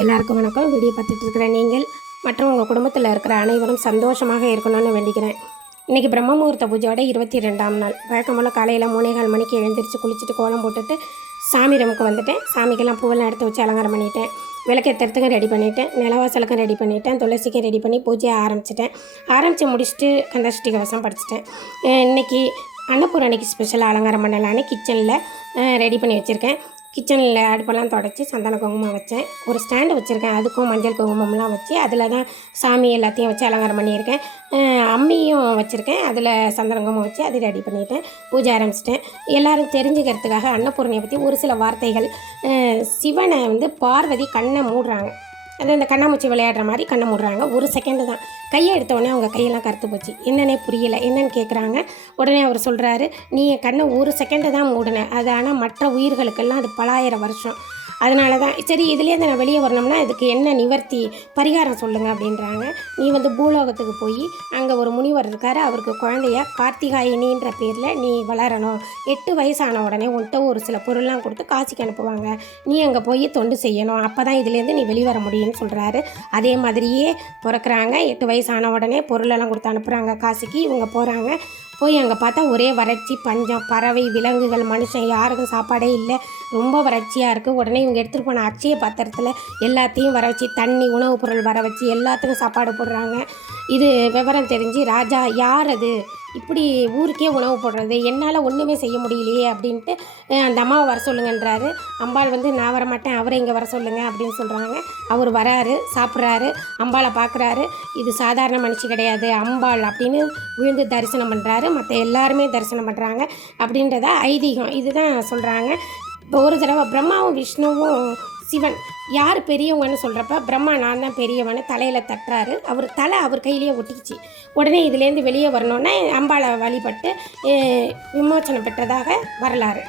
எல்லாருக்கும் வணக்கம். வீடியோ பார்த்துட்டு இருக்கிற நீங்கள் மற்றும் உங்கள் குடும்பத்தில் இருக்கிற அனைவரும் சந்தோஷமாக இருக்கணும்னு வேண்டிக்கிறேன். இன்றைக்கி பிரம்ம முகூர்த்த பூஜையோட 22ஆம் நாள். வழக்கம் போல் காலையில் 3:15 மணிக்கு எழுந்திரிச்சு குளிச்சுட்டு கோலம் போட்டுட்டு சாமி ரூமுக்கு வந்துட்டேன். சாமிக்கெல்லாம் பூவெல்லாம் எடுத்து வச்சு அலங்காரம் பண்ணிட்டேன். விளக்கேற்றுறதுக்கும் ரெடி பண்ணிவிட்டேன். நிலவாசலுக்கும் ரெடி பண்ணிவிட்டேன். துளசிக்கும் ரெடி பண்ணி பூஜையை ஆரம்பித்து முடிச்சுட்டு கந்தசஷ்டி கவசம் படிச்சுட்டேன். இன்றைக்கி அன்னபூரணிக்கு ஸ்பெஷலாக அலங்காரம் பண்ணலான்னு கிச்சனில் ரெடி பண்ணி வச்சுருக்கேன். கிச்சனில் அடுப்பெல்லாம் தொடச்சி சந்தன குங்குமம் வச்சேன். ஒரு ஸ்டாண்டு வச்சுருக்கேன், அதுக்கும் மஞ்சள் குங்குமம்லாம் வச்சு அதில் தான் சாமி எல்லாத்தையும் வச்சு அலங்காரம் பண்ணியிருக்கேன். அம்மியும் வச்சுருக்கேன், அதில் சந்தன குங்குமம் வச்சு அதை ரெடி பண்ணிவிட்டேன். பூஜை ஆரம்பிச்சிட்டேன். எல்லோரும் தெரிஞ்சுக்கிறதுக்காக அன்னபூரணியை பற்றி ஒரு சில வார்த்தைகள். சிவனை பார்வதி கண்ணை மூடுறாங்க. அது இந்த கண்ணாமூச்சி விளையாடுற மாதிரி கண்ணை மூடுறாங்க. ஒரு செகண்டு தான். கையை எடுத்தோடனே அவங்க கையெல்லாம் கருத்து போச்சு. என்னன்னே புரியலை. என்னன்னு கேட்குறாங்க. உடனே அவர் சொல்கிறாரு, நீ என் கண்ணை ஒரு செகண்டு தான் மூடினேன், அது ஆனால் மற்ற உயிர்களுக்கெல்லாம் அது பலாயிரம் வருஷம். அதனால தான் சரி, இதுலேருந்து நான் வெளியே வரணும்னா இதுக்கு என்ன நிவர்த்தி பரிகாரம் சொல்லுங்கள் அப்படின்றாங்க. நீ பூலோகத்துக்கு போய் அங்கே ஒரு முனிவர் இருக்கார், அவருக்கு குழந்தைய கார்த்திகாயினின்ற பேரில் நீ வளரணும். 8 வயசான உடனே உன்கிட்ட ஒரு சில பொருள்லாம் கொடுத்து காசிக்கு அனுப்புவாங்க. நீ அங்கே போய் தொண்டு செய்யணும், அப்போ தான் இதுலேருந்து நீ வெளிவர முடியும்னு சொல்கிறாரு. அதே மாதிரியே பிறக்கிறாங்க. 8 வயசான உடனே பொருளெல்லாம் கொடுத்து அனுப்புகிறாங்க காசிக்கு. இவங்க போகிறாங்க. போய் அங்கே பார்த்தா ஒரே வறட்சி, பஞ்சம், பறவை, விலங்குகள், மனுஷன் யாருக்கும் சாப்பாடே இல்லை. ரொம்ப வறட்சியாக இருக்குது. உடனே இவங்க எடுத்துகிட்டு போன அட்சய பாத்திரத்தில் எல்லாத்தையும் வர வச்சு, தண்ணி, உணவுப் பொருள் வர வச்சு எல்லாத்துக்கும் சாப்பாடு போடுறாங்க. இது விவரம் தெரிஞ்சு ராஜா, யார் அது இப்படி ஊருக்கே உணவு போடுறது, என்னால் ஒன்றுமே செய்ய முடியலையே அப்படின்ட்டு அந்த அம்மாவை வர சொல்லுங்கன்றாரு. அம்பாள் நான் வரமாட்டேன், அவரை இங்கே வர சொல்லுங்கள் அப்படின்னு சொல்கிறாங்க. அவர் வராரு, சாப்பிட்றாரு, அம்பாளை பார்க்குறாரு. இது சாதாரண மனுஷி கிடையாது, அம்பாள் அப்படின்னு விழுந்து தரிசனம் பண்ணுறாரு. மற்ற எல்லாருமே தரிசனம் பண்ணுறாங்க அப்படின்றத ஐதீகம். இதுதான் சொல்கிறாங்க. இப்போ ஒரு தடவை பிரம்மாவும் விஷ்ணுவும் சிவன் யார் பெரியவங்கன்னு சொல்கிறப்ப பிரம்மா நான் தான் பெரியவன்னு தலையில் தட்டுறாரு. அவர் கையிலேயே ஒட்டிக்கிச்சு. உடனே இதுலேருந்து வெளியே வரணுன்னா அம்பாளை வழிபட்டு விமோச்சனம் பெற்றதாக வரலாறு.